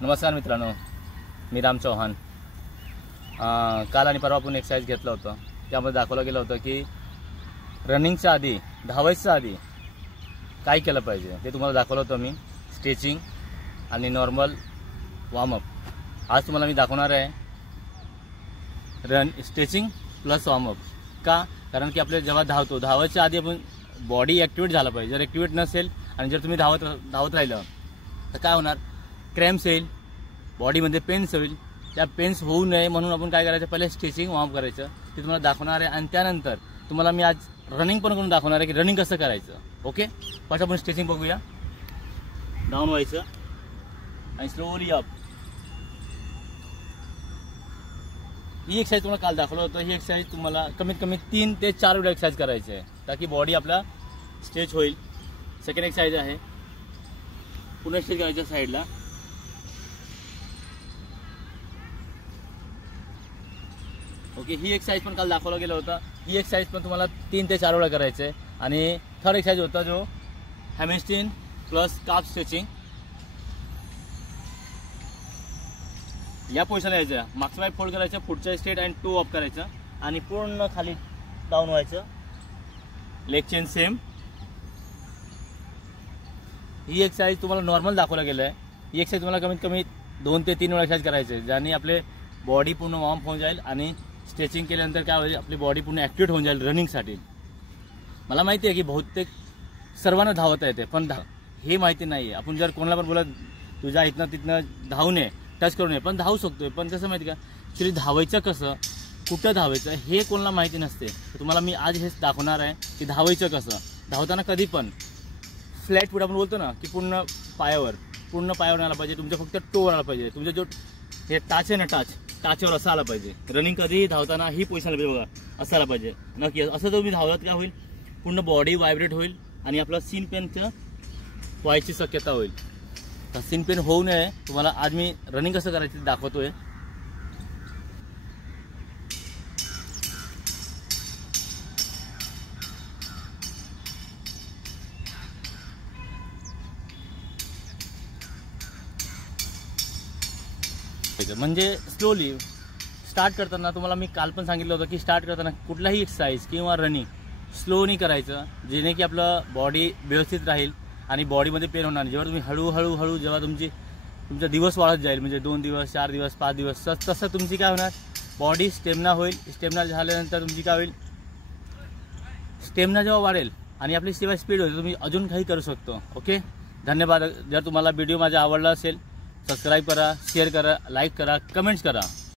नमस्कार मित्रांनो, मी राम चौहान। काल आणि परवा आपण एक्सरसाइज घेतलं होतं, त्यामध्ये दाखवलं गेलं होतं की रनिंगच्या आधी, धावायच्या आधी काय केलं पाहिजे ते तुम्हाला दाखवलं होतं मी। स्ट्रेचिंग आणि नॉर्मल वॉर्मअप। आज तुम्हाला मी दाखवणार आहे स्ट्रेचिंग प्लस वॉर्मअप। का? कारण की आपले जेव्हा धावतो, धावायच्या आधी आपण बॉडी ॲक्टिवेट झाला पाहिजे। जर ॲक्टिवेट नसेल आणि जर तुम्ही धावत राहिलं तर काय होणार? क्रॅम्प्स येईल, बॉडीमध्ये पेन्स होईल। त्या पेन्स होऊ नये म्हणून आपण काय करायचं, पहिले स्ट्रेचिंग वॉर्म करायचं, ते तुम्हाला दाखवणार आहे। आणि त्यानंतर तुम्हाला मी आज रनिंग पण करून दाखवणार आहे की रनिंग कसं करायचं। ओके, फर्स्ट आपण स्ट्रेचिंग बघूया। डाऊन व्हायचं आणि स्लोली अप। ही एक्सरसाइज तुम्हाला काल दाखवलं होतं। ही एक्सरसाइज तुम्हाला कमीत कमी 3 ते 4 वेळा एक्सरसाइज करायची आहे, ताकि बॉडी आपला स्ट्रेच होईल। सेकंड एक्सरसाइज आहे, पुन्हा स्ट्रेच करायचं साईडला। ओके, ही एक्सरसाइज पण काल दाखवलं गेलं होतं। ही एक्सरसाइज पण तुम्हाला 3 ते 4 वेळा करायचं आहे। आणि थर्ड एक्सरसाइज होता जो हॅमस्ट्रिंग प्लस काफ स्ट्रेचिंग। या पोझिशनला यायचं, मागचं पाय फोल्ड करायचं, पुढचं स्ट्रेट आणि टो अप करायचं आणि पूर्ण खाली डाऊन व्हायचं। Leg chain same. ही एक्सरसाइज तुम्हाला नॉर्मल दाखवलं गेलं आहे। ही एक्सरसाइज तुम्हाला कमीत कमी 2 ते 3 वेळा एक्सरसाइज करायचं आहे, ज्याने आपले बॉडी पूर्ण वॉर्म होऊन जाईल आणि स्ट्रेचिंग केल्यानंतर काय होईल, आपली बॉडी पूर्ण ॲक्टिवेट होऊन जाईल रनिंगसाठी। मला माहिती आहे की बहुतेक सर्वांना धावता येते, पण हे माहिती नाही आहे। आपण जर कोणाला पण बोलत तुझ्या इथनं तिथनं धावू नये, टच करू नये, पण धावू शकतोय। पण कसं माहिती का, ॲक्च्युली धावायचं कसं, कुठं धावायचं हे कोणाला माहिती नसते। तुम्हाला मी आज हेच दाखवणार आहे की धावायचं कसं। धावताना कधी पण फ्लॅट फूट आपण बोलतो ना, की पूर्ण पायावर आला पाहिजे। तुमच्या फक्त टोवर आला पाहिजे। तुमचा जो हे टाच आहे ना, टाचवर असं आला पाहिजे। रनिंग कधी धावताना ही पोझिशन आली पाहिजे बघा, असं आला पाहिजे नक्की। असं तुम्ही धावलात काय होईल, पूर्ण बॉडी व्हायब्रेट होईल आणि आपलं सीन पेनचं व्हायची शक्यता होईल। तर सीन पेन होऊ नये तुम्हाला आज मी रनिंग कसं करायचं दाखवतोय। म्हणजे स्लोली स्टार्ट करताना तुम्हाला मी काल पण सांगितलं होतं की स्टार्ट करताना कुठलाही एक्सरसाइज किंवा रनिंग स्लो नाही करायचं, जेणे की आपलं बॉडी व्यवस्थित राहील आणि बॉडीमध्ये पेन होणार नाही। जेव्हा तुम्ही हळूहळू जेव्हा तुमचा दिवस वाढत जाईल, म्हणजे 2 दिवस 4 दिवस 5 दिवस तसं तुमची काय होणार, बॉडी स्टेमिना होईल। स्टेमिना झाल्यानंतर तुमची काय होईल, स्टेमिना जेव्हा वाढेल आणि आपली सेवा स्पीड होईल, तुम्ही अजून काही करू शकतो। ओके, धन्यवाद। जर तुम्हाला व्हिडिओ माझा आवडला असेल, सबस्क्राईब करा, शेअर करा, लाईक करा, कमेंट्स करा।